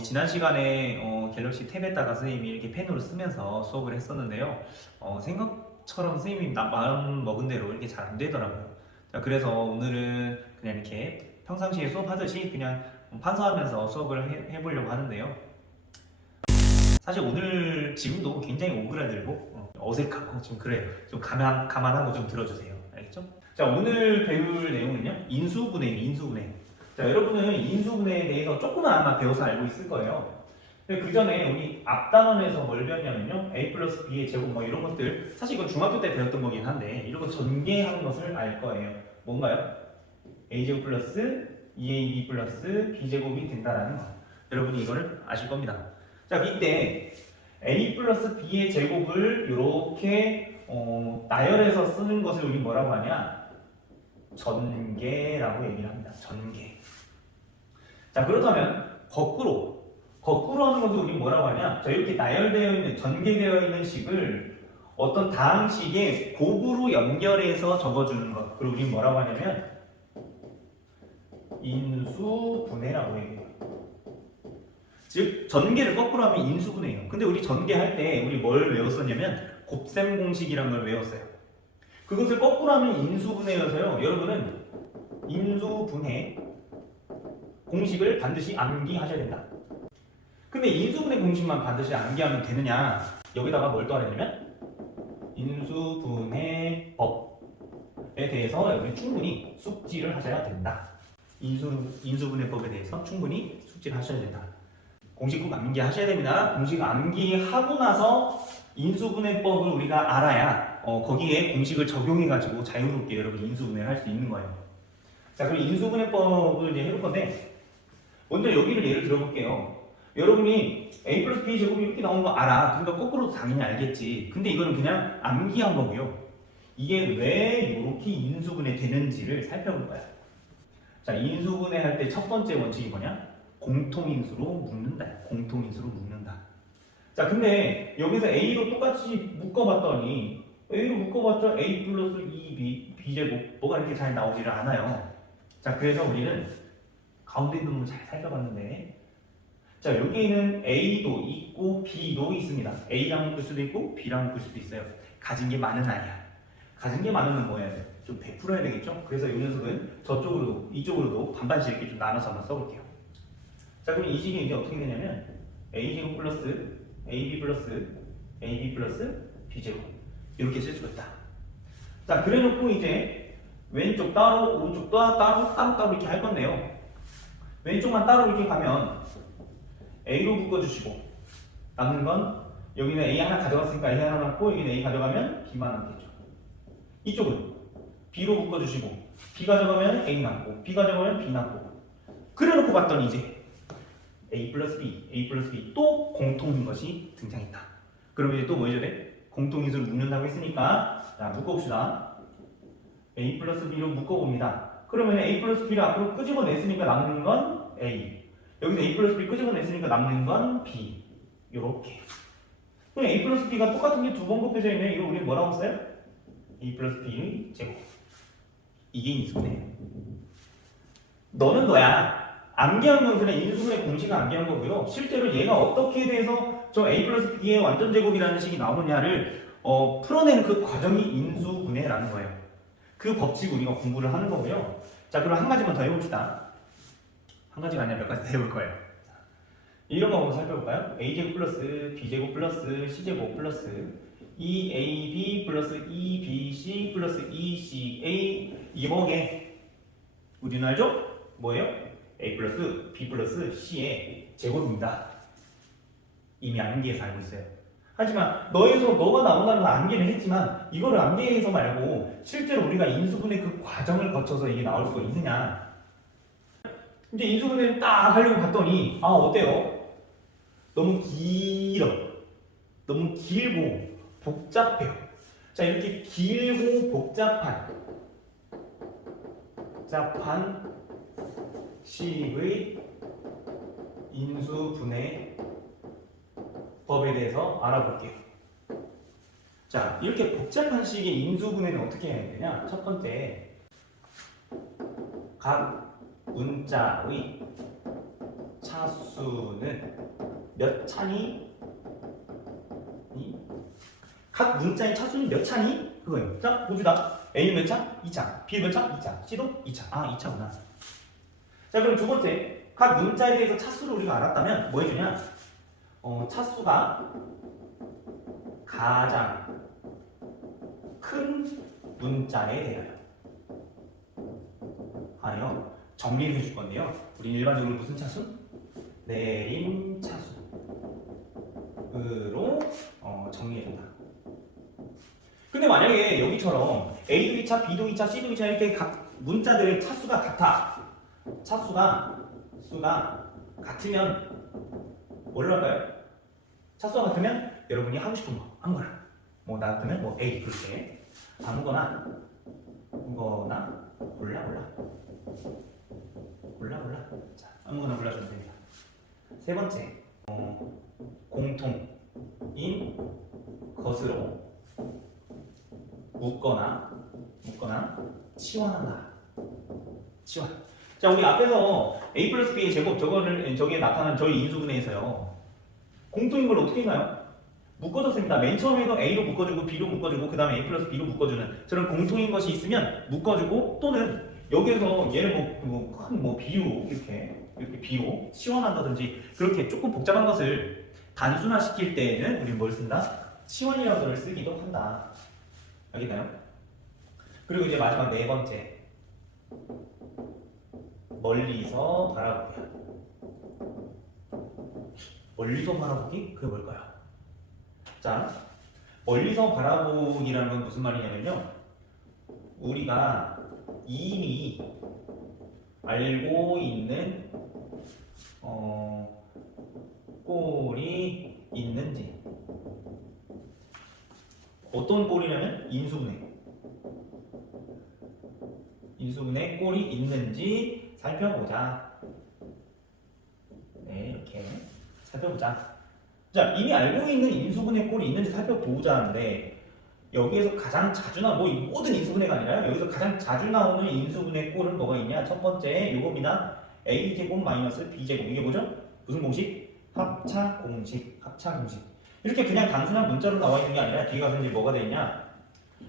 우리 지난 시간에 갤럭시 탭에다가 선생님이 이렇게 펜으로 쓰면서 수업을 했었는데요. 생각처럼 선생님이 마음 먹은 대로 이렇게 잘 안 되더라고요. 자, 그래서 오늘은 그냥 이렇게 평상시에 수업하듯이 그냥 판서하면서 수업을 해보려고 하는데요. 사실 오늘 지금도 굉장히 오그라들고 어색하고 좀 그래요. 좀 감안하고 좀 들어주세요. 알겠죠? 자, 오늘 배울 내용은요. 인수분해. 자, 여러분은 인수분해에 대해서 조금은 아마 배워서 알고 있을 거예요. 근데 그 전에 우리 앞 단원에서 뭘 배웠냐면요. a 플러스 b의 제곱 뭐 이런 것들, 사실 이건 중학교 때 배웠던 거긴 한데 이런 거 전개하는 것을 알 거예요. 뭔가요? a제곱 플러스 2ab 플러스 b제곱이 된다라는 거. 여러분이 이거를 아실 겁니다. 자, 이때 a 플러스 b의 제곱을 이렇게 나열해서 쓰는 것을 우리 뭐라고 하냐? 전개라고 얘기를 합니다. 전개. 자, 그렇다면 거꾸로 하는 것을 우리 뭐라고 하냐? 자, 이렇게 나열되어 있는, 전개되어 있는 식을 어떤 다항식의 곱으로 연결해서 적어주는 것. 그리고 우리 뭐라고 하냐면 인수분해라고 얘기해요. 즉 전개를 거꾸로 하면 인수분해예요. 근데 우리 전개할 때 우리 뭘 외웠었냐면 곱셈 공식이란 걸 외웠어요. 그것을 거꾸로 하면 인수분해여서요. 여러분은 인수분해 공식을 반드시 암기하셔야 된다. 근데 인수분해 공식만 반드시 암기하면 되느냐? 여기다가 뭘 더하냐면 인수분해법에 대해서 여러분이 충분히 숙지를 하셔야 된다. 인수분해법에 대해서 충분히 숙지를 하셔야 된다. 공식 꼭 암기하셔야 됩니다. 공식 암기하고 나서 인수분해법을 우리가 알아야 거기에 공식을 적용해가지고 자유롭게 여러분 인수분해를 할 수 있는 거예요. 자, 그럼 인수분해법을 이제 해볼 건데 먼저 여기를 예를 들어볼게요. 여러분이 a 플러스 b 제곱이 이렇게 나오는 거 알아. 그러니까 거꾸로 당연히 알겠지. 근데 이거는 그냥 암기한 거고요. 이게 왜 이렇게 인수분해 되는지를 살펴볼 거야. 자, 인수분해 할 때 첫 번째 원칙이 뭐냐? 공통인수로 묶는다. 공통인수로 묶는다. 자, 근데 여기서 a로 똑같이 묶어봤더니 a로 묶어봤자 a 플러스 2b b제곱 뭐가 이렇게 잘 나오지를 않아요. 자, 그래서 우리는 가운데 있는 놈을 잘 살펴봤는데, 자, 여기에는 a도 있고 b도 있습니다. a랑 묶을 수도 있고 b랑 묶을 수도 있어요. 가진 게 많은 아이야. 가진 게 많으면 뭐 해야 돼? 좀 베풀어야 되겠죠? 그래서 이 녀석은 저쪽으로도 이쪽으로도 반반씩 이렇게 좀 나눠서 한번 써볼게요. 자, 그럼 이 식이 이제 어떻게 되냐면 a제곱 플러스 ab 플러스 b제곱 이렇게 쓸 수가 있다. 자, 그래놓고 이제 왼쪽 따로 오른쪽 따로 이렇게 할 건데요. 왼쪽만 따로 이렇게 가면 a로 묶어주시고 남는 건 여기는 a 하나 가져갔으니까 a 하나 남고 여기는 a 가져가면 b만 남겠죠. 이쪽은 b로 묶어주시고 b 가져가면 a 남고 b 가져가면 b 남고 그래놓고 봤더니 이제 a 플러스 b 또 공통인 것이 등장했다. 그럼 이제 또 뭐 해줘야 돼? 공통인수를 묶는다고 했으니까 자, 묶어봅시다. a 플러스 b로 묶어봅니다. 그러면 a 플러스 b를 앞으로 끄집어냈으니까 남는 건 a. 여기서 a 플러스 b 끄집어냈으니까 남는 건 b. 요렇게. 그럼 a 플러스 b가 똑같은 게 두 번 곱해져 있네. 이거 우리 뭐라고 써요? a 플러스 b의 제곱. 이게 인수분해예요. 너는 너야. 암기한 건 그냥 인수분해 공식을 암기한 거고요. 실제로 얘가 어떻게 돼서 저 a 플러스 b의 완전 제곱이라는 식이 나오느냐를 풀어내는 그 과정이 인수분해라는 거예요. 그 법칙 우리가 공부를 하는 거고요. 자, 그럼 한 가지만 더 해봅시다. 한 가지가 아니라 몇 가지 더 해볼 거예요. 이런 거 한번 살펴볼까요? a제곱 플러스 b제곱 플러스 c제곱 플러스 2ab 플러스 2bc 플러스 2ca 이게 뭐게? 우리는 알죠? 뭐예요? a 플러스 b 플러스 c의 제곱입니다. 이미 암기해서 알고 있어요. 하지만 너가 나온다는 건 암기를 했지만 이거를 암기해서 말고 실제로 우리가 인수분해 그 과정을 거쳐서 이게 나올 수가 있느냐? 이제 인수분해를 딱 하려고 봤더니 어때요? 너무 길고 복잡해요. 자, 이렇게 길고 복잡한 식의 인수분해 법에 대해서 알아볼게요. 자, 이렇게 복잡한 식의 인수분해는 어떻게 해야 되냐? 첫 번째, 각 문자의 차 차수는 몇 차니? 각 문자의 차수는 몇 차니? 그거예요. 자, 모두다. A는 몇 차? 2차. B는 몇 차? 2차. C도 2차. 아, 2차구나. 자, 그럼 두 번째. 각 문자에 대해서 차수를 우리가 알았다면 뭐 해주냐? 차수가 가장 큰 문자에 대하여 정리를 해줄 건데요. 우리 일반적으로 무슨 차수? 내림 차수로 정리해준다. 근데 만약에 여기처럼 A도 2차, B도 2차, C도 2차 이렇게 각 문자들의 차수가 같아. 수가 같으면 뭘로 할까요? 차수가 같으면 여러분이 하고 싶은 거 아무거나 뭐 나 같으면 뭐 A 그렇게 아무거나 골라 자 아무거나 골라주면 됩니다. 세 번째 공통인 것으로 묶거나 치환한다. 치환. 자, 우리 앞에서 A 플러스 B의 제곱 저기에 나타난 저희 인수분해에서요. 공통인 걸 어떻게 했나요? 묶어줬습니다. 맨 처음에도 A로 묶어주고 B로 묶어주고 그 다음에 A 플러스 B로 묶어주는 저런 공통인 것이 있으면 묶어주고 또는 여기에서 얘를 뭐 비유로 이렇게 비로 치환한다든지 그렇게 조금 복잡한 것을 단순화시킬 때에는 우리는 뭘 쓴다? 치환이라는 것을 쓰기도 한다. 알겠나요? 그리고 이제 마지막 네 번째 멀리서 바라보기. 멀리서 바라보기? 그게 뭘까요? 자, 멀리서 바라보기라는 건 무슨 말이냐면요. 우리가 이미 알고 있는 꼴이 있는지 어떤 꼴이냐면 인수분해 꼴이 있는지 살펴보자. 네, 이렇게 살펴보자. 자, 이미 알고 있는 인수분해 꼴이 있는지 살펴보자는데 여기에서 가장 자주 나오는 모든 인수분해가 아니라요. 여기서 가장 자주 나오는 인수분해 꼴은 뭐가 있냐? 첫 번째 요겁니다. a제곱 마이너스 b제곱. 이게 뭐죠? 무슨 공식? 합차 공식. 이렇게 그냥 단순한 문자로 나와 있는 게 아니라 뒤에 가서 이제 뭐가 되냐?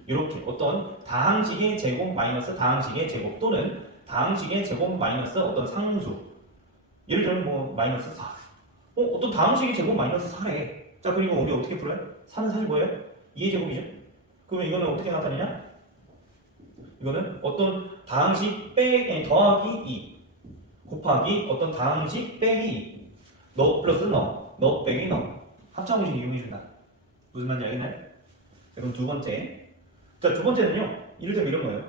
이렇게 어떤 다항식의 제곱 마이너스 다항식의 제곱 또는 다항식의 제곱 마이너스 어떤 상수. 예를 들면 뭐 마이너스 4. 어떤 다항식의 제곱 마이너스 4래. 자, 그리고 우리 어떻게 풀어요? 4는 사실 뭐예요? 2의 제곱이죠. 그러면 이거는 어떻게 나타내냐? 이거는 어떤 다항식 더하기 2 곱하기 어떤 다항식 빼기 2 너 플러스 너 빼기 너 합차공식 이용해준다. 무슨 말인지 알겠나요? 자, 그럼 두 번째. 자, 두 번째는요. 이를테면 이런 거예요.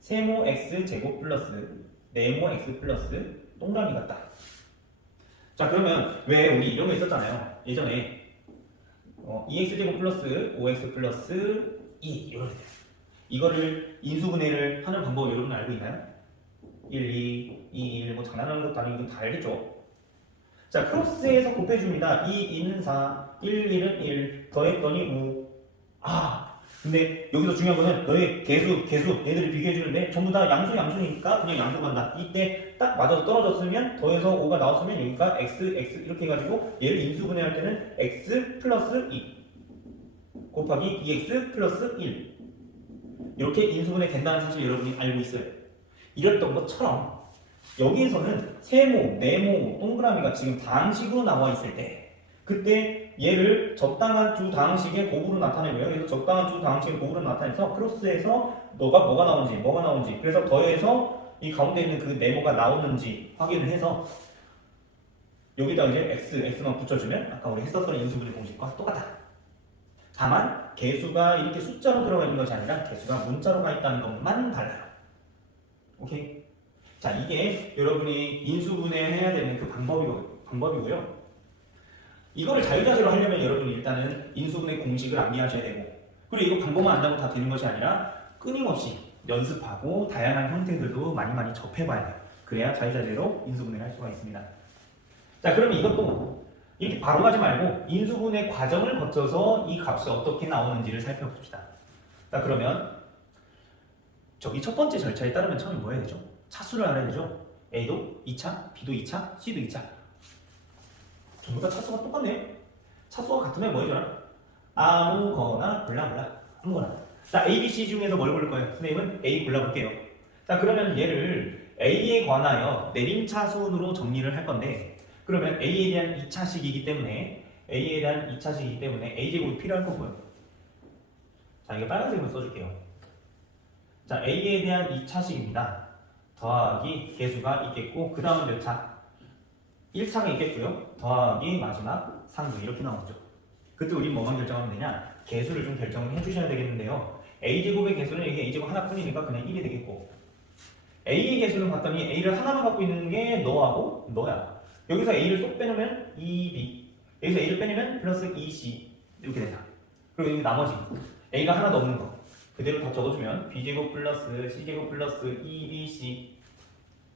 세모 x 제곱 플러스 네모 x 플러스 동그라미 같다. 자, 그러면 왜 우리 이런 거 있었잖아요. 예전에 2x제곱 플러스 5x 플러스 2 이렇게 돼요. 이거를 인수분해를 하는 방법을 여러분 알고 있나요? 1, 2, 2, 1 뭐 장난하는 것도 아니고 이건 다 알겠죠? 자, 크로스해서 곱해줍니다. 2, 2는 4, 1, 1은 1 더했더니 5. 근데 여기서 중요한 거는 너의 개수 얘들을 비교해주는데 전부 다 양수니까 그냥 양수 간다. 이때 딱 맞아서 떨어졌으면 더해서 5가 나왔으면 여기가 x 이렇게 해가지고 얘를 인수분해할 때는 x 플러스 2 곱하기 2x 플러스 1 이렇게 인수분해 된다는 사실 여러분이 알고 있어요. 이랬던 것처럼 여기에서는 세모, 네모, 동그라미가 지금 다항식으로 나와 있을 때 그때 얘를 적당한 두 다항식의 곱으로 나타내고요. 그래서 적당한 두 다항식의 곱으로 나타내서 크로스해서 뭐가 나오는지 그래서 더해서 이 가운데 있는 그 네모가 나오는지 확인을 해서 여기다 이제 x만 붙여주면 아까 우리 했었던 인수분해 공식과 똑같다. 다만 개수가 이렇게 숫자로 들어가 있는 것이 아니라 개수가 문자로 가 있다는 것만 달라요. 오케이? 자, 이게 여러분이 인수분해 해야 되는 그 방법이고요. 이거를 자유자재로 하려면 여러분이 일단은 인수분해 공식을 암기하셔야 되고 그리고 이거 방법만 안다고 다 되는 것이 아니라 끊임없이 연습하고 다양한 형태들도 많이 접해봐야 돼요. 그래야 자유자재로 인수분해를 할 수가 있습니다. 자, 그러면 이것도 이렇게 바로 가지 말고 인수분해 과정을 거쳐서 이 값이 어떻게 나오는지를 살펴봅시다. 자, 그러면 저기 첫 번째 절차에 따르면 처음에 뭐 해야 되죠? 차수를 알아야 되죠? A도 2차, B도 2차, C도 2차. 전부 다 차수가 똑같네요. 차수가 같으면 뭐 해줘라? 아무거나 골라. 아무거나. 자, A, B, C 중에서 뭘 고를 거예요? 선생님은 A 골라볼게요. 자, 그러면 얘를 A에 관하여 내림차순으로 정리를 할 건데, 그러면 A에 대한 2차식이기 때문에 A제곱이 필요할 거고요. 자, 이거 빨간색으로 써줄게요. 자, A에 대한 2차식입니다. 더하기 개수가 있겠고, 그 다음은 몇 차? 1차가 있겠고요. 더하기 마지막 상수 이렇게 나오죠. 그때 우리 뭐만 결정하면 되냐? 개수를 좀 결정을 해주셔야 되겠는데요. A제곱의 개수는 이게 A제곱 하나뿐이니까 그냥 1이 되겠고, A의 개수는 봤더니 A를 하나만 갖고 있는 게 너하고 너야. 여기서 A를 쏙 빼놓으면 2B, 여기서 A를 빼내면 플러스 2C 이렇게 된다. 그리고 여기 나머지 A가 하나도 없는 거 그대로 다 적어주면 B제곱 플러스 C제곱 플러스 2BC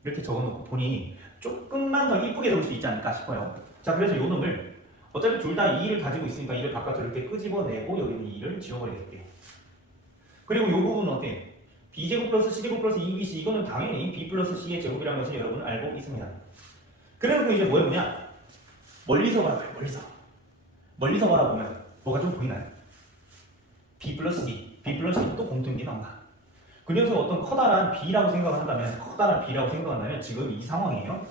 이렇게 적어놓고 보니 조금만 더 이쁘게 적을 수 있지 않을까 싶어요. 자, 그래서 요 놈을 어차피 둘 다 2를 가지고 있으니까 2를 바깥으로 이렇게 끄집어내고 여기는 2를 지워버리겠대요. 그리고 요 부분은 어때? B제곱 플러스 C제곱 플러스 2BC 이거는 당연히 B 플러스 C의 제곱이라는 것을 여러분은 알고 있습니다. 그래서 이제 뭐냐? 멀리서 바라봐요. 멀리서 바라보면 뭐가 좀 보이나요? B 플러스 D, B 플러스 D 또 공통点나온다. 그래서 어떤 커다란 B라고 생각을 한다면 지금 이 상황이에요.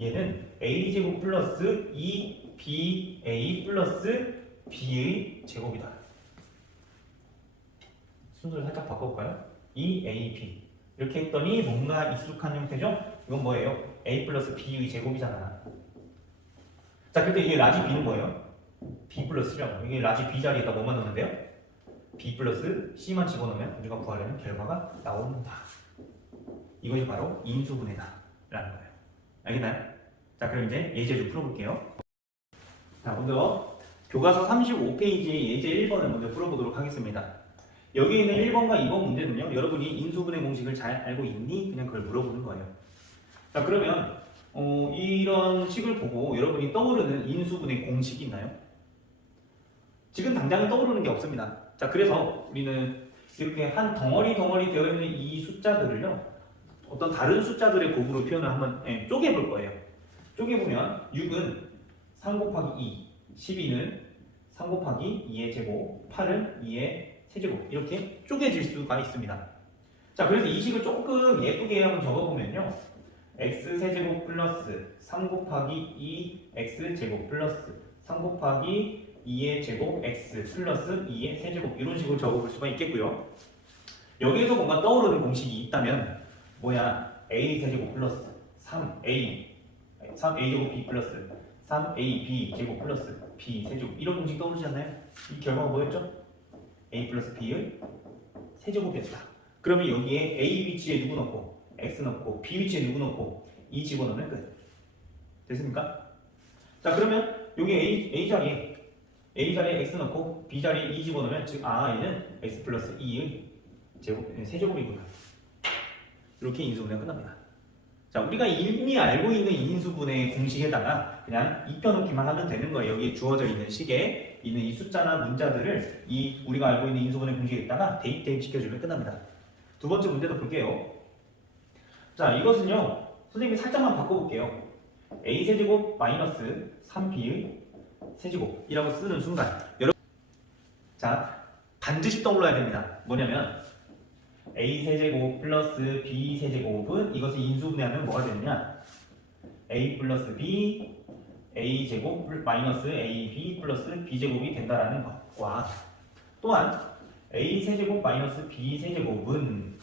얘는 A제곱 플러스 2BA 플러스 B의 제곱이다. 순서를 살짝 바꿔볼까요? 2AB 이렇게 했더니 뭔가 익숙한 형태죠? 이건 뭐예요? A 플러스 B의 제곱이잖아. 자, 그때 이게 라지 B는 뭐예요? B 플러스 C라고. 이게 라지 B 자리에다 뭐만 넣는데요? B 플러스 C만 집어넣으면 우리가 구하려는 결과가 나옵니다. 이것이 바로 인수분해다 라는 거예요. 알겠나요? 자, 그럼 이제 예제 좀 풀어볼게요. 자, 먼저 교과서 35페이지의 예제 1번을 먼저 풀어보도록 하겠습니다. 여기 있는 1번과 2번 문제는요, 여러분이 인수분해 공식을 잘 알고 있니? 그냥 그걸 물어보는 거예요. 자, 그러면 이런 식을 보고 여러분이 떠오르는 인수분해 공식이 있나요? 지금 당장은 떠오르는 게 없습니다. 자, 그래서 우리는 이렇게 한 덩어리 되어 있는 이 숫자들을요, 어떤 다른 숫자들의 곱으로 표현을 한번 쪼개볼 거예요. 쪼개보면 6은 3 곱하기 2, 12는 3 곱하기 2의 제곱, 8은 2의 세제곱 이렇게 쪼개질 수가 있습니다. 자, 그래서 이 식을 조금 예쁘게 한번 적어보면요, x세제곱 플러스 3 곱하기 2 x제곱 플러스 3 곱하기 2의 제곱 x 플러스 2의 세제곱 이런 식으로 적어볼 수가 있겠고요. 여기에서 뭔가 떠오르는 공식이 있다면 뭐야? a 세제곱 플러스 3a제곱 b 플러스 3ab 제곱 플러스 b 세제곱 이런 공식 떠오르지 않나요? 이 결과가 뭐였죠? a 플러스 b의 세제곱이었다. 그러면 여기에 a 위치에 누구 넣고 x 넣고 b 위치에 누구 넣고 2 집어넣으면 끝. 됐습니까? 자, 그러면 여기 a 자리에 x 넣고 b 자리에 2 집어넣으면 즉 얘는 x 플러스 2의 제곱, 세제곱이구나. 이렇게 인수분해가 끝납니다. 자, 우리가 이미 알고 있는 인수분해 공식에다가 그냥 입혀놓기만 하면 되는 거예요. 여기에 주어져 있는 식에 있는 이 숫자나 문자들을 이 우리가 알고 있는 인수분해 공식에다가 대입 시켜주면 끝납니다. 두 번째 문제도 볼게요. 자, 이것은요, 선생님이 살짝만 바꿔볼게요. a 세제곱 마이너스 3b의 세제곱이라고 쓰는 순간 여러분, 자, 반드시 떠올라야 됩니다. 뭐냐면 a 세제곱 플러스 b 세제곱은 이것을 인수분해하면 뭐가 되느냐? a 플러스 b a 제곱 마이너스 ab 플러스 b 제곱이 된다라는 것과 또한 a 세제곱 마이너스 b 세제곱은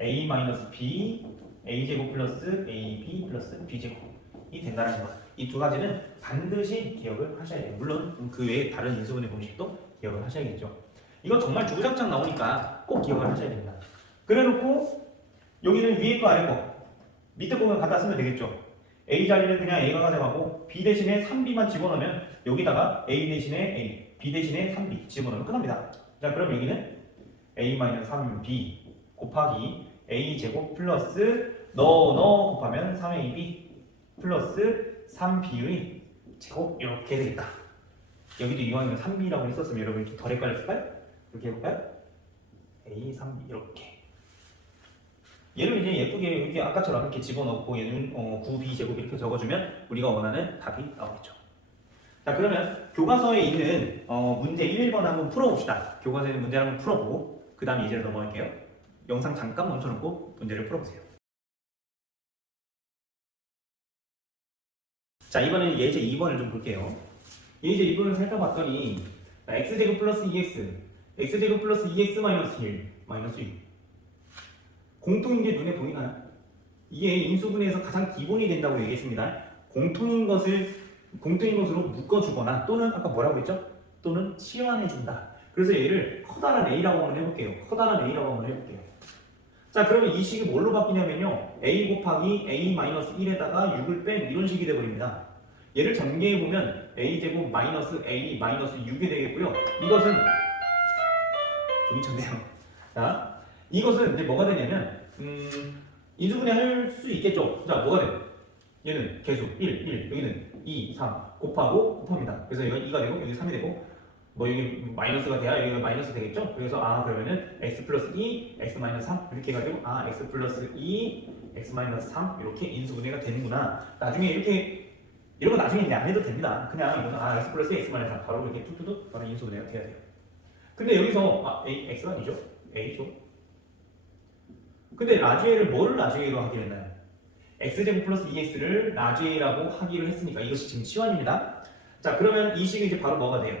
a 마이너스 b a 제곱 플러스 ab 플러스 b 제곱이 된다는 것. 이 두 가지는 반드시 기억을 하셔야 돼요. 물론 그 외에 다른 인수분해 공식도 기억을 하셔야겠죠. 이건 정말 주구장창 나오니까 꼭 기억을 하셔야 됩니다. 그래놓고 여기는 위에 거 아래 거 밑에 거만 갖다 쓰면 되겠죠. a 자리는 그냥 a가 가져가고 b 대신에 3b만 집어넣으면 여기다가 a 대신에 a, b 대신에 3b 집어넣으면 끝납니다. 자, 그럼 여기는 a-3b 곱하기 a 제곱 플러스 넣어 곱하면 3ab 플러스 3b의 제곱 이렇게 되겠다. 여기도 이왕이면 3b라고 했었으면 여러분 이렇게 덜 헷갈렸을까요? 이렇게 해볼까요? a, 3b 이렇게. 얘를 이제 예쁘게 이렇게 아까처럼 이렇게 집어넣고 얘는 9b제곱 이렇게 적어주면 우리가 원하는 답이 나오겠죠. 자, 그러면 교과서에 있는 문제 1번 한번 풀어봅시다. 교과서에 있는 문제를 한번 풀어보고 그 다음에 예제를 넘어갈게요. 영상 잠깐 멈춰놓고 문제를 풀어보세요. 자, 이번에는 예제 2번을 좀 볼게요. 예제 2번을 살펴봤더니 x제곱 플러스 2x x제곱 플러스 2x 마이너스 1 마이너스 6 공통인 게 눈에 보이나요? 이게 인수분해에서 가장 기본이 된다고 얘기했습니다. 공통인 것으로 묶어주거나 또는 아까 뭐라고 했죠? 또는 치환해준다. 그래서 얘를 커다란 A라고 한번 해볼게요. 커다란 A라고 한번 해볼게요. 자, 그러면 이 식이 뭘로 바뀌냐면요. A 곱하기 A-1에다가 6을 뺀 이런 식이 돼버립니다. 얘를 전개해보면 A제곱 마이너스 A 마이너스 6이 되겠고요. 이것은 좀 좋네요. 자, 이것은 이제 뭐가 되냐면 인수분해 할 수 있겠죠. 자, 뭐가 돼요? 얘는 계수 1, 여기는 2, 3 곱합니다. 그래서 여기 2가 되고 여기 3이 되고 뭐 여기 마이너스가 돼야 여기가 마이너스 되겠죠? 그래서 그러면은 x 플러스 2, x 마이너스 3 이렇게 해가지고 x 플러스 2, x 마이너스 3 이렇게 인수분해가 되는구나. 나중에 이렇게 이런 거 나중에 이제 안 해도 됩니다. 그냥 이거는 x 플러스 x 마이너스 3 바로 이렇게 툭툭툭 바로 인수분해가 돼야 돼요. 근데 여기서 x가 아니죠? a죠? 근데 라지에를 뭐를 라지에로 하기로 했나요? x제곱 플러스 2x를 라지에라고 하기로 했으니까 이것이 지금 치환입니다. 자, 그러면 이 식이 이제 바로 뭐가 돼요?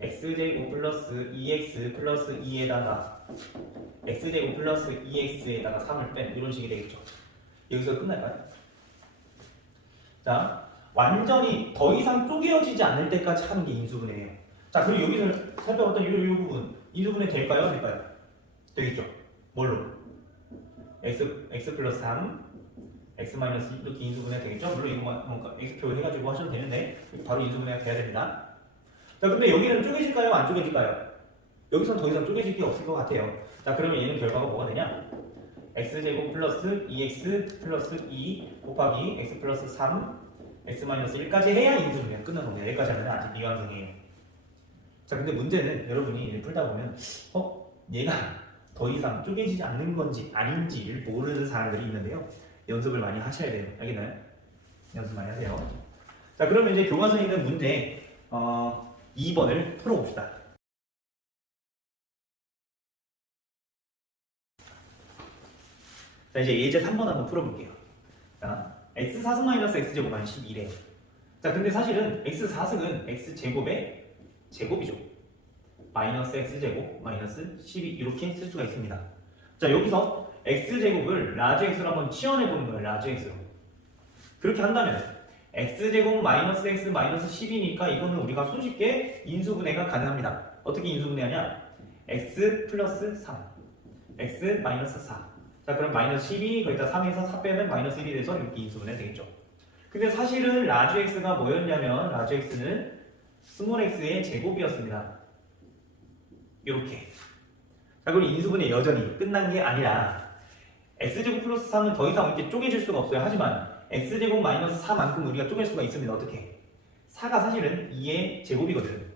x제곱 플러스 2x 플러스 2에다가 x제곱 플러스 2x에다가 3을 뺀 이런 식이 되겠죠. 여기서 끝날까요? 자, 완전히 더 이상 쪼개어지지 않을 때까지 하는 게 인수분해예요. 자, 그리고 여기서 살펴봤던 이 부분 인수분해 될까요? 안 될까요? 되겠죠. 뭘로? x 플러스 3 x 마이너스 이렇게 인수분해가 되겠죠? 물론 이거 뭔가 x표 해가지고 하셔도 되는데 바로 인수분해가 돼야 됩니다. 자, 근데 여기는 쪼개질까요? 안 쪼개질까요? 여기서는 더 이상 쪼개질 게 없을 것 같아요. 자, 그러면 얘는 결과가 뭐가 되냐? x제곱 플러스 2x 플러스 2 곱하기 x 플러스 3 x 마이너스 1까지 해야 인수분해가 끝나는 겁니다. 여기까지 하면 아직 미완성이에요. 자, 근데 문제는 여러분이 풀다 보면 얘가 더 이상 쪼개지지 않는 건지 아닌지를 모르는 사람들이 있는데요. 연습을 많이 하셔야 돼요. 알겠나요? 연습 많이 하세요. 자, 그러면 이제 교과서에 있는 문제 2번을 풀어봅시다. 자, 이제 예제 3번 한번 풀어볼게요. 자, x4승 x제곱 한 12래. 자, 근데 사실은 x4승은 x제곱의 제곱이죠. 마이너스 x제곱 마이너스 12 이렇게 쓸 수가 있습니다. 자, 여기서 x제곱을 라지 x로 한번 치환해보는 거예요. 라지 x로. 그렇게 한다면 x제곱 마이너스 x 마이너스 10이니까 이거는 우리가 손쉽게 인수분해가 가능합니다. 어떻게 인수분해하냐? x 플러스 3 x 마이너스 4. 자, 그럼 마이너스 12 거기다 3에서 4 빼면 마이너스 1이 돼서 이렇게 인수분해 되겠죠. 근데 사실은 라지 x가 뭐였냐면 라지 x는 스몰 x의 제곱이었습니다. 이렇게. 자, 그리고 인수분해 여전히 끝난 게 아니라 x제곱 플러스 3은 더 이상 이렇게 쪼개질 수가 없어요. 하지만 x제곱 마이너스 4만큼 우리가 쪼갤 수가 있습니다. 어떻게? 4가 사실은 2의 제곱이거든.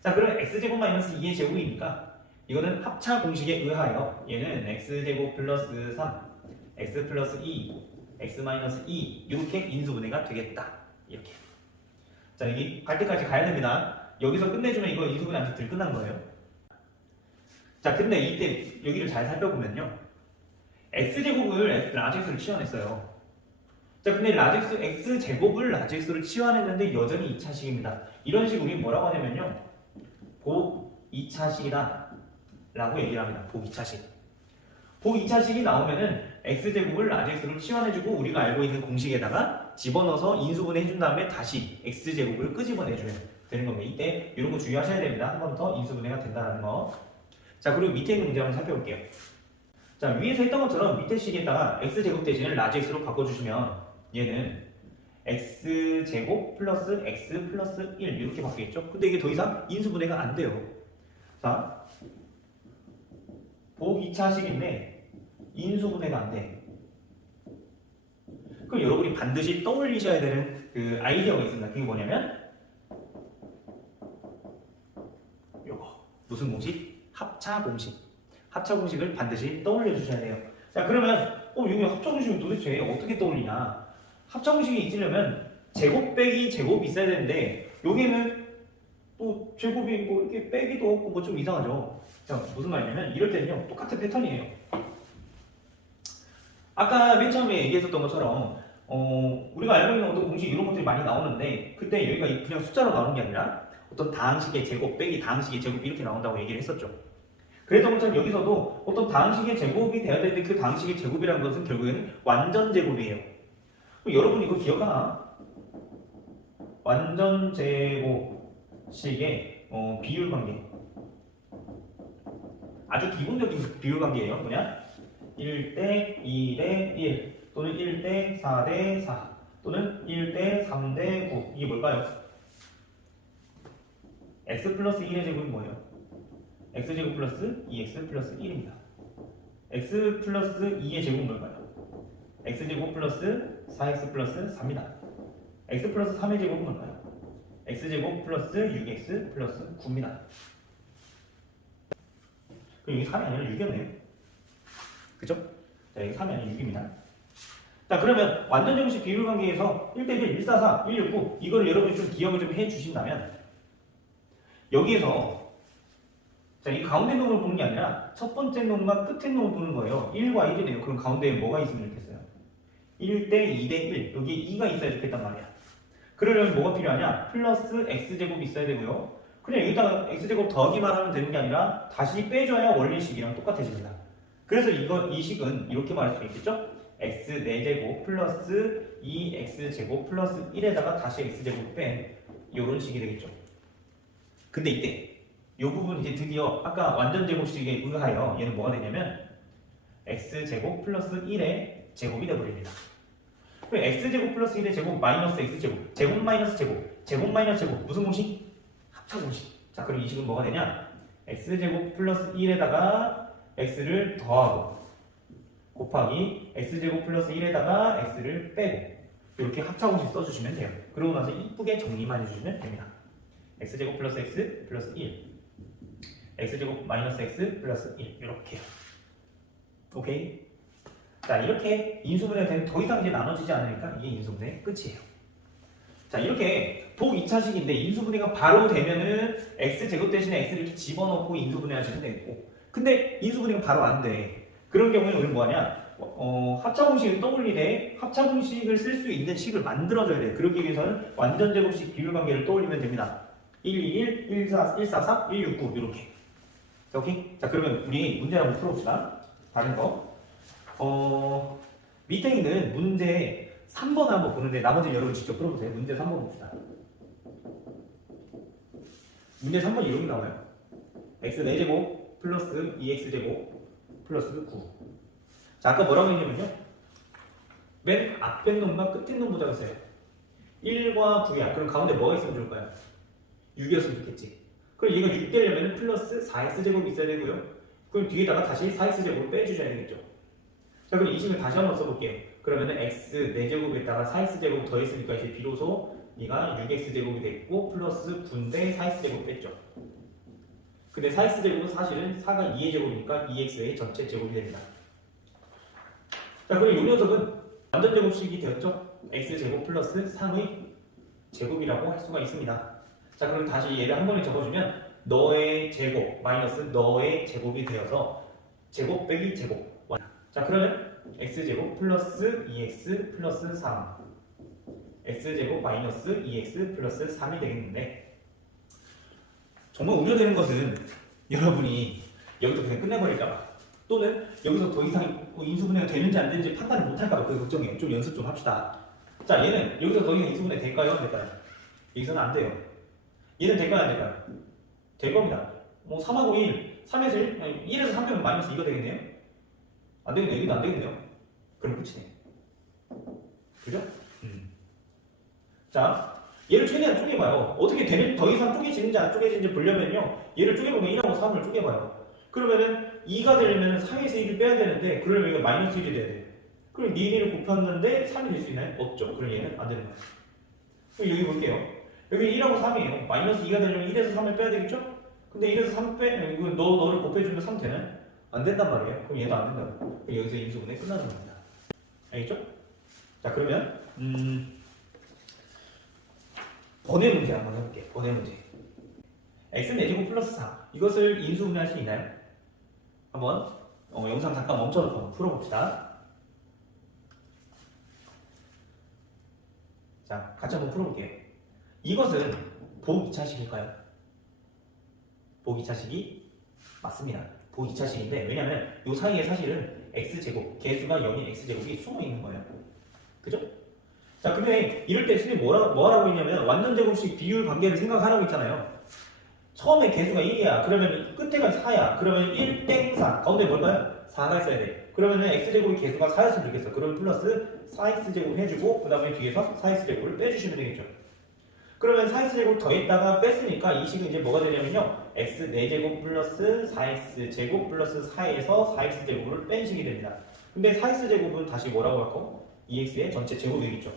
자, 그럼 x제곱 마이너스 2의 제곱이니까 이거는 합차 공식에 의하여 얘는 x제곱 플러스 3 x 플러스 2 x 마이너스 2 이렇게 인수분해가 되겠다. 이렇게. 자, 여기 갈 때까지 가야 됩니다. 여기서 끝내주면 이거 인수분해 아직 덜 끝난 거예요. 자, 근데 이때 여기를 잘 살펴보면요. x제곱을 라지 x를 치환했어요. 자, 근데 라지 x, x제곱을 라지 x를 치환했는데 여전히 2차식입니다. 이런 식으로 우리 뭐라고 하냐면요. 복 2차식이다 라고 얘기를 합니다. 복 2차식. 복 2차식이 나오면은 x제곱을 라지 x로 치환해주고 우리가 알고 있는 공식에다가 집어넣어서 인수분해 해준 다음에 다시 x제곱을 끄집어내주면 되는 겁니다. 이때 이런 거 주의하셔야 됩니다. 한 번 더 인수분해가 된다는 거. 자, 그리고 밑에 있는 문제 한번 살펴볼게요. 자, 위에서 했던 것처럼 밑에 식에다가 x제곱 대신을 라지 x로 바꿔주시면 얘는 x제곱 플러스 x 플러스 1 이렇게 바뀌겠죠? 근데 이게 더 이상 인수분해가 안 돼요. 자, 복 2차식인데 인수분해가 안 돼. 그럼 여러분이 반드시 떠올리셔야 되는 그 아이디어가 있습니다. 그게 뭐냐면 요거 무슨 공식? 합차 공식. 합차 공식을 반드시 떠올려 주셔야 돼요. 자 그러면 여기 합차공식은 도대체 어떻게 떠올리냐? 합차공식이 있으려면 제곱 빼기 제곱이 있어야 되는데 여기는 또 제곱이 뭐 이렇게 빼기도 없고 뭐 좀 이상하죠. 자 무슨 말이냐면 이럴 때는요 똑같은 패턴이에요. 아까 맨 처음에 얘기했었던 것처럼 우리가 알고 있는 어떤 공식 이런 것들이 많이 나오는데 그때 여기가 그냥 숫자로 나오는 게 아니라 어떤 다항식의 제곱 빼기 다항식의 제곱 이렇게 나온다고 얘기를 했었죠. 그랬던 것처럼 여기서도 어떤 다항식의 제곱이 돼야 되는데 그 다항식의 제곱이라는 것은 결국에는 완전 제곱이에요. 여러분 이거 기억하나? 완전 제곱식의 비율 관계. 아주 기본적인 비율 관계예요. 뭐냐? 1대 2대 1 또는 1대 4대 4 또는 1대 3대 9. 이게 뭘까요? x 플러스 1의 제곱이 뭐예요? x제곱 플러스 2x 플러스 1입니다. x 플러스 2의 제곱은 뭘까요? x제곱 플러스 4x 플러스 4입니다. x 플러스 3의 제곱은 뭘까요? x제곱 플러스 6x 플러스 9입니다. 그럼 여기 3이 아니라 6이었네요. 그죠? 자, 여기 3이 아니라 6입니다. 자, 그러면 완전 제곱식 비율 관계에서 1대1, 144, 169 이거를 여러분이 좀 기억을 좀 해주신다면 여기에서 자, 이 가운데 놈을 보는 게 아니라 첫 번째 놈과 끝에 놈을 보는 거예요. 1과 1이네요. 그럼 가운데에 뭐가 있으면 좋겠어요? 1대 2대 1. 여기 2가 있어야 좋겠단 말이야. 그러려면 뭐가 필요하냐? 플러스 x제곱이 있어야 되고요. 그냥 여기다가 x제곱 더하기만 하면 되는 게 아니라 다시 빼줘야 원리식이랑 똑같아집니다. 그래서 이 식은 이렇게 말할 수 있겠죠? x 4제곱 플러스 2x제곱 플러스 1에다가 다시 x제곱 뺀 이런 식이 되겠죠. 근데 이때 이 부분 이제 드디어 아까 완전 제곱식에 의하여 얘는 뭐가 되냐면 x제곱 플러스 1의 제곱이 되어버립니다. 그럼 x제곱 플러스 1의 제곱 마이너스 x제곱 제곱 마이너스 제곱 제곱 마이너스 제곱 무슨 공식? 합차 공식. 자 그럼 이 식은 뭐가 되냐? x제곱 플러스 1에다가 x를 더하고 곱하기 x제곱 플러스 1에다가 x를 빼고 이렇게 합차 공식 써주시면 돼요. 그러고 나서 이쁘게 정리만 해주시면 됩니다. x제곱 플러스 x 플러스 1 x제곱 마이너스 x 플러스 1 이렇게요. 오케이? 자 이렇게 인수분해가 되면 더 이상 이제 나눠지지 않으니까 이게 인수분해 끝이에요. 자 이렇게 독 2차식인데 인수분해가 바로 되면은 x제곱 대신에 x를 이렇게 집어넣고 인수분해 하시면 되고 근데 인수분해가 바로 안 돼. 그런 경우에는 우리는 뭐하냐? 합차공식을 떠올리되 합차공식을 쓸 수 있는 식을 만들어줘야 돼. 그러기 위해서는 완전제곱식 비율관계를 떠올리면 됩니다. 121, 144, 169 이렇게. 자, 오케이? 자 그러면 우리 문제 한번 풀어봅시다. 다른 거. 밑에 있는 문제 3번 한번 보는데 나머지 여러분 직접 풀어보세요. 문제 3번 봅시다. 문제 3번 이렇게 나와요. x 4제곱 플러스 2x제곱 플러스 9. 자 아까 뭐라고 했냐면요. 맨 앞에 놈과 끝에 놈 보자 그랬어요. 1과 9야. 그럼 가운데 뭐가 있으면 좋을까요? 6이었으면 좋겠지. 그럼 얘가 6 되려면 플러스 4x제곱이 있어야 되고요. 그럼 뒤에다가 다시 4x제곱을 빼주셔야 되겠죠. 자 그럼 이 식을 다시 한번 써볼게요. 그러면은 x 4제곱에다가 4x제곱 더했으니까 이제 비로소 얘가 6x제곱이 됐고 플러스 9인데 4x제곱 뺐죠. 근데 4x제곱은 사실은 4가 2의 제곱이니까 2x의 전체 제곱이 됩니다. 자 그럼 이 녀석은 완전 제곱식이 되었죠. x제곱 플러스 3의 제곱이라고 할 수가 있습니다. 자 그럼 다시 얘를 한 번에 적어주면 너의 제곱 마이너스 너의 제곱이 되어서 제곱 빼기 제곱. 자 그러면 x제곱 플러스 2x 플러스 3 x제곱 마이너스 2x 플러스 3이 되겠는데 정말 우려되는 것은 여러분이 여기서 그냥 끝내버릴까봐 또는 여기서 더 이상 인수분해가 되는지 안 되는지 판단을 못할까봐 그 걱정이에요. 좀 연습 좀 합시다. 자 얘는 여기서 더 이상 인수분해 될까요? 안 될까요? 여기서는 안 돼요. 얘는 될까요? 안 될까요? 될 겁니다. 뭐 3하고 1, 3에서 1, 1에서 3 빼면 마이너스 2가 되겠네요? 안 되겠네요. 여기도 안 되겠네요. 그럼 끝이네. 그죠? 자, 얘를 최대한 쪼개봐요. 어떻게 더 이상 쪼개지는지 안 쪼개지는지 보려면요. 얘를 쪼개보면 1하고 3을 쪼개봐요. 그러면은 2가 되려면 3에서 1을 빼야 되는데 그러면 이거 마이너스 1이 돼야 돼요. 그럼 1을 곱했는데 3이 될 수 있나요? 없죠. 그럼 얘는 안 되는 거예요. 그럼 여기 볼게요. 여기 1하고 3이에요. 마이너스 2가 되려면 1에서 3을 빼야 되겠죠? 근데 1에서 3 이거 너를 곱해주면 3 되나요? 안 된단 말이에요. 그럼 얘도 안 된다고. 그럼 여기서 인수분해 끝나는 겁니다. 알겠죠? 자, 그러면 번외 문제 한번 해볼게요. 번외 문제. x 4제곱 플러스 4 이것을 인수분해할 수 있나요? 한번 영상 잠깐 멈춰놓고 한번 풀어봅시다. 자, 같이 한번 풀어볼게요. 이것은 보기 2차식일까요? 보기 2차식이 맞습니다. 보기 2차식인데 왜냐면 이 사이에 사실은 x제곱, 개수가 0인 x제곱이 숨어 있는 거예요. 그죠? 자, 근데 이럴 때 선생님 뭐 하라고 했냐면 완전 제곱식 비율 관계를 생각하라고 했잖아요. 처음에 개수가 1이야. 그러면 끝에가 4야. 그러면 1 땡 4. 가운데 뭘까요? 4가 있어야 돼. 그러면은 x제곱이 개수가 4였으면 좋겠어. 그러면 플러스 4x제곱 해주고 그 다음에 뒤에서 4x제곱을 빼주시면 되겠죠. 그러면 4x제곱 더했다가 뺐으니까 이 식은 이제 뭐가 되냐면요. x 4제곱 플러스 4x제곱 플러스 4에서 4x제곱을 뺀 식이 됩니다. 근데 4x제곱은 다시 뭐라고 할까? 2x의 전체 제곱이 되겠죠.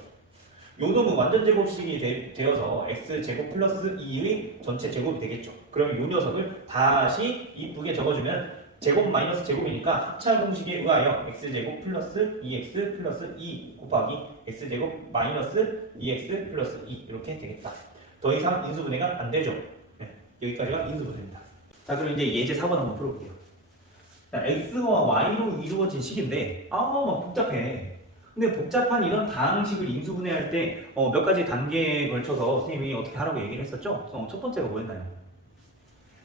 요 놈은 완전 제곱식이 되어서 x제곱 플러스 2의 전체 제곱이 되겠죠. 그럼 요 녀석을 다시 이쁘게 적어주면 제곱 마이너스 제곱이니까 합차 공식에 의하여 x제곱 플러스 2x 플러스 2 곱하기 x제곱 마이너스 2x 플러스 2 이렇게 되겠다. 더 이상 인수분해가 안 되죠. 네, 여기까지가 인수분해입니다. 자, 그럼 이제 예제 4번 한번 풀어볼게요. 자, x와 y로 이루어진 식인데 막 복잡해. 근데 복잡한 이런 다항식을 인수분해할 때 몇 가지 단계에 걸쳐서 선생님이 어떻게 하라고 얘기를 했었죠? 첫 번째가 뭐였나요?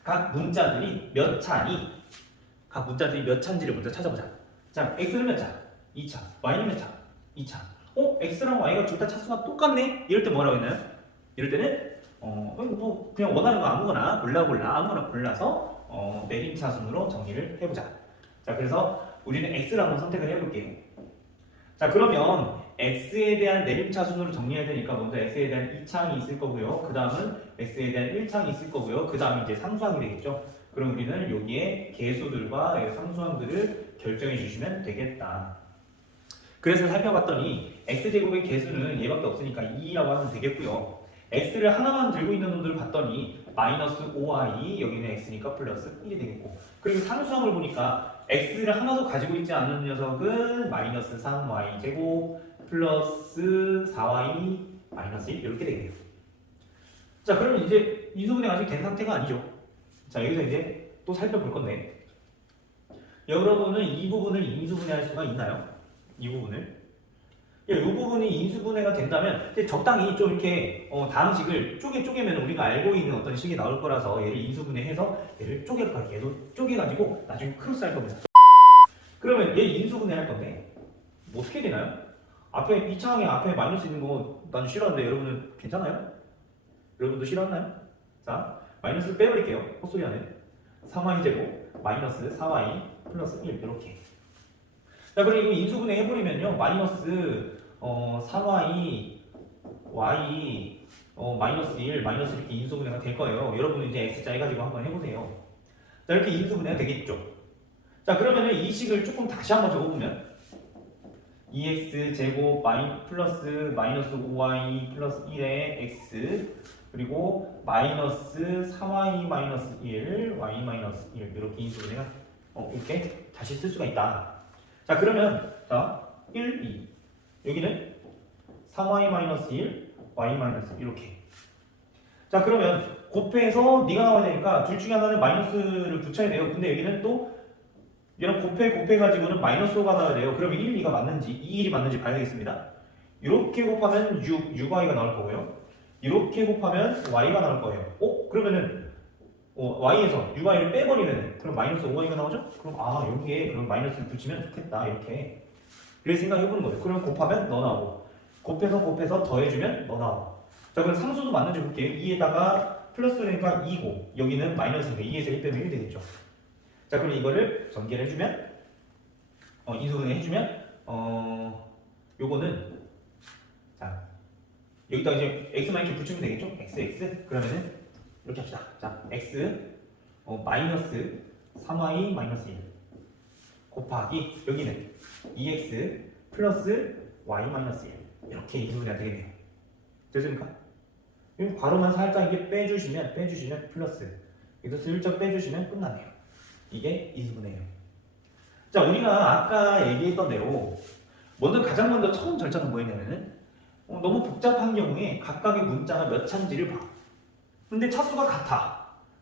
각 문자들이 몇 차인지를 먼저 찾아보자. 자, x는 몇 차? 2차. y는 몇 차? 2차. x랑 y가 둘 다 차수가 똑같네? 이럴 때 뭐라고 했나요? 이럴 때는 뭐 그냥 원하는 거 아무거나 아무거나 골라서 내림차순으로 정리를 해보자. 자, 그래서 우리는 x를 한번 선택을 해볼게요. 자, 그러면 x에 대한 내림차순으로 정리해야 되니까 먼저 x에 대한 2창이 있을 거고요. 그 다음은 x에 대한 1창이 있을 거고요. 그 다음에 이제 상수항이 되겠죠. 그럼 우리는 여기에 개수들과 상수항들을 결정해 주시면 되겠다. 그래서 살펴봤더니 x제곱의 개수는 얘밖에 없으니까 2라고 하면 되겠고요. x를 하나만 들고 있는 놈들 봤더니 마이너스 5y 여기는 x니까 플러스 1이 되겠고, 그리고 상수항을 보니까 x를 하나도 가지고 있지 않은 녀석은 마이너스 3y 제곱 플러스 4y 마이너스 1 이렇게 되겠네요. 자, 그러면 이제 인수분해가 아직 된 상태가 아니죠. 자, 여기서 이제 또 살펴볼 건데, 여러분은 이 부분을 인수분해할 수가 있나요? 이 부분을. 이 부분이 인수분해가 된다면 적당히 좀 이렇게 다항식을 쪼개면 우리가 알고 있는 어떤 식이 나올 거라서 얘를 인수분해해서 얘를 얘도 쪼개가지고 나중에 크로스 할 겁니다. 그러면 얘 인수분해 할 건데 뭐 어떻게 되나요? 앞에 2차항에 앞에 마이너스 있는 거 난 싫어하는데 여러분은 괜찮아요? 여러분도 싫어하나요? 자, 마이너스 빼버릴게요. 헛소리 하네. 3y 제곱 마이너스 4y 플러스 1 이렇게. 자, 그리고 인수분해 해버리면요 마이너스 3y y 마이너스 1 마이너스 이렇게 인수분해가 될 거예요. 여러분은 이제 x자 해가지고 한번 해보세요. 자, 이렇게 인수분해가 되겠죠. 자, 그러면은 이 식을 조금 다시 한번 적어보면 2x 제곱 플러스 마이너스 5y 플러스 1의 x 그리고 마이너스 3y 마이너스 1 y 마이너스 1 이렇게 인수분해가 이렇게 다시 쓸 수가 있다. 자, 그러면 자 1, 2 여기는 3y 마이너스 1 y 마이너스 이렇게. 자, 그러면 곱해서 네가 나와야 되니까 둘 중에 하나는 마이너스를 붙여야 돼요. 근데 여기는 또 얘랑 곱해가지고는 마이너스 5가 나와야 돼요. 그러면 1, 2가 맞는지 2, 1이 맞는지 봐야 되겠습니다. 이렇게 곱하면 6y가 나올 거고요. 이렇게 곱하면 y가 나올 거예요. 그러면은 y에서 6y를 빼버리면 그럼 마이너스 5y가 나오죠? 그럼 여기에 그럼 마이너스를 붙이면 좋겠다 이렇게. 이렇게 생각해보는 거예요. 그럼 곱하면 너 나오고 곱해서 더해주면 너 나오고. 자, 그럼 상수도 맞는지 볼게요. 2에다가 플러스니까 2고 여기는 마이너스니까 2에서 1 빼면 1이 되겠죠. 자, 그럼 이거를 전개를 해주면 인수분해 해주면 요거는 자 여기다 이제 x만 이렇게 붙이면 되겠죠? x 그러면은 이렇게 합시다. 자, x 마이너스 3y 마이너스 1 곱하기 여기는 2x 플러스 y 마이너스 1 이렇게 인수분해가 되겠네요. 됐습니까? 그럼 괄호만 살짝 이게 빼주시면 플러스 여기서 슬쩍 빼주시면 끝나네요. 이게 인수분해예요. 자, 우리가 아까 얘기했던 대로 가장 먼저 처음 절차는 뭐였냐면은 너무 복잡한 경우에 각각의 문자가 몇 차인지를 봐. 근데 차수가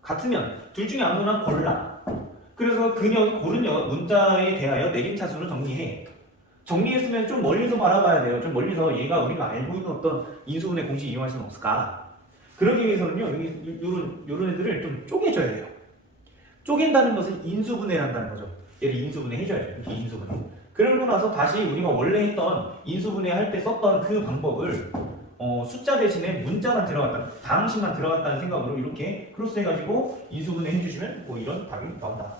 같으면 둘 중에 아무나 골라. 그래서 고른 문자에 대하여 내림 차수를 정리해. 정리했으면 좀 멀리서 바라봐야 돼요. 좀 멀리서 얘가 우리가 알고 있는 어떤 인수분해 공식 이용할 수는 없을까? 그러기 위해서는요, 여기 요런 애들을 좀 쪼개줘야 돼요. 쪼갠다는 것은 인수분해를 한다는 거죠. 얘를 인수분해 해줘야죠. 이렇게 인수분해. 그러고 나서 다시 우리가 원래 했던 인수분해 할 때 썼던 그 방법을 숫자 대신에 문자만 들어갔다, 다항식만 들어갔다는 생각으로 이렇게 크로스 해가지고 인수분해 해주시면 뭐 이런 답이 나온다.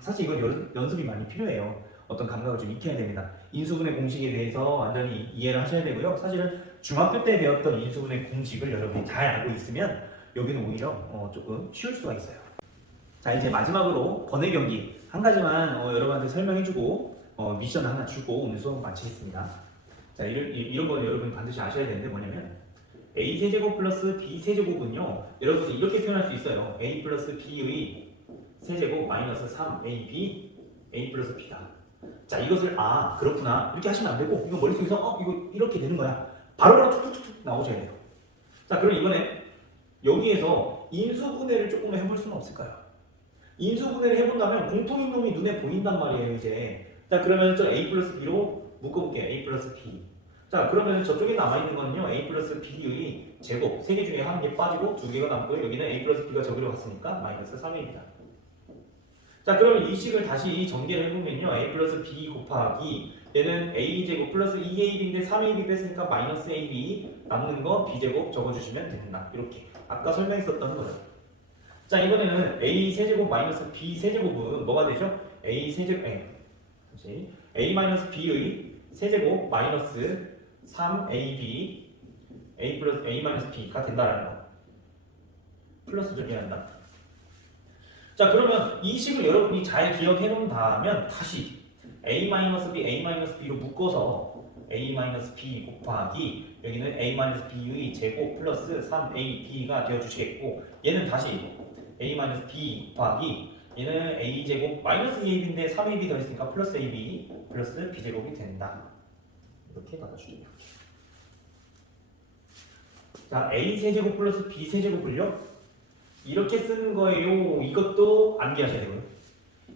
사실 이건 연습이 많이 필요해요. 어떤 감각을 좀 익혀야 됩니다. 인수분해 공식에 대해서 완전히 이해를 하셔야 되고요. 사실은 중학교 때 배웠던 인수분해 공식을 여러분이 잘 알고 있으면 여기는 오히려 조금 쉬울 수가 있어요. 자, 이제 마지막으로 번외 경기 한 가지만 여러분한테 설명해주고 미션 하나 주고 오늘 수업 마치겠습니다. 자, 이런 거 여러분이 반드시 아셔야 되는데 뭐냐면 a 세제곱 플러스 b 세제곱은요, 여러분이 이렇게 표현할 수 있어요. a 플러스 b의 세제곱 마이너스 3ab a 플러스 b다. 자, 이것을 그렇구나 이렇게 하시면 안 되고, 이거 머릿속에서 이거 이렇게 되는 거야 바로 툭툭툭 나오셔야 돼요. 자, 그럼 이번에 여기에서 인수분해를 조금 해볼 수는 없을까요? 인수분해를 해본다면 공통인 놈이 눈에 보인단 말이에요. 이제 자, 그러면 저 a 플러스 b로 묶어볼게요. a 플러스 b. 자, 그러면 저쪽에 남아있는 거는요, a 플러스 b의 제곱 3개 중에 한 개 빠지고 2개가 남고요. 여기는 a 플러스 b가 저기로 갔으니까 마이너스 3입니다. 자, 그러면 이 식을 다시 전개를 해보면요, a 플러스 b 곱하기 얘는 a제곱 플러스 2ab인데 3ab 뺐으니까 마이너스 ab, 남는 거 b제곱 적어주시면 됩니다. 이렇게 아까 설명했었던 거죠. 자, 이번에는 a 세제곱 마이너스 b 세제곱은 뭐가 되죠? a 세제곱 a 마이너스 b의 세제곱 마이너스 3ab a 플러스 a 마이너스 b가 된다라는 거. 플러스 좀 해야 한다. 자, 그러면 이 식을 여러분이 잘 기억해 놓는다면 다시 a 마이너스 b로 묶어서 a-b 곱하기 여기는 a-b의 제곱 플러스 3ab가 되어주시겠고, 얘는 다시 a-b 곱하기 얘는 a제곱 마이너스 2ab인데 3ab 더있으니까 플러스 ab 플러스 b제곱이 된다. 이렇게 받아주죠. 자, a 세제곱 플러스 b 세제곱을요 이렇게 쓰는 거예요. 이것도 암기하셔야 되고요.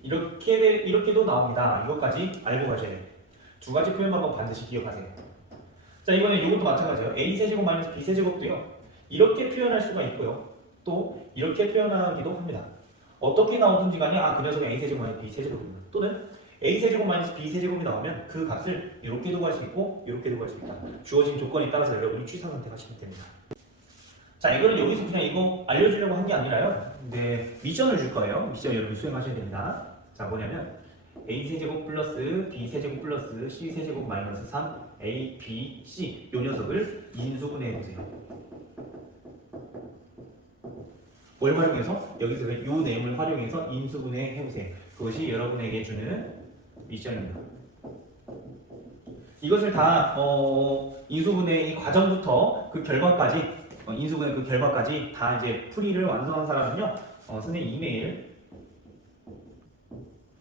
이렇게도 나옵니다. 이것까지 알고 가셔야 돼요. 두 가지 표현 방법 반드시 기억하세요. 자, 이번에 이것도 마찬가지예요. a 세제곱 마이너스 b 세제곱도요 이렇게 표현할 수가 있고요, 또 이렇게 표현하기도 합니다. 어떻게 나오든지 간에 그 녀석이 a 세제곱 마이너스 b 세제곱입니다. 또는 a 세제곱 마이너스 b 세제곱이 나오면 그 값을 이렇게도 구할 수 있고 이렇게도 구할 수 있다. 주어진 조건에 따라서 여러분이 취사 선택하시면 됩니다. 자, 이거는 여기서 그냥 이거 알려주려고 한 게 아니라요, 네, 미션을 줄 거예요. 미션 여러분 수행하셔야 됩니다. 자, 뭐냐면 a 세제곱 플러스 b 세제곱 플러스 c 세제곱 마이너스 3 a, b, c 요 녀석을 인수분해 해보세요. 뭘 활용해서? 여기서 요 내용을 활용해서 인수분해 해보세요. 그것이 여러분에게 주는 미션입니다. 이것을 다 인수분해 이 과정부터 그 결과까지 인수분해 그 결과까지 다 이제 풀이를 완성한 사람은요, 선생님 이메일,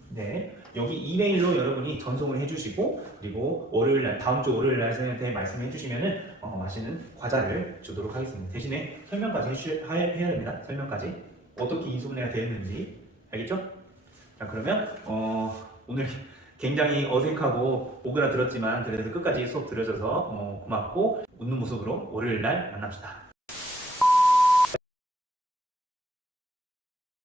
네, 여기 이메일로 여러분이 전송을 해주시고, 그리고 월요일날, 다음 주 월요일날 선생님한테 말씀해 주시면은 맛있는 과자를 주도록 하겠습니다. 대신에 설명까지 해야 됩니다. 설명까지 어떻게 인수분해가 되었는지 알겠죠? 자, 그러면 오늘 굉장히 어색하고 오그라들었지만 그래도 끝까지 수업 들어줘서 고맙고, 웃는 모습으로 월요일날 만납시다.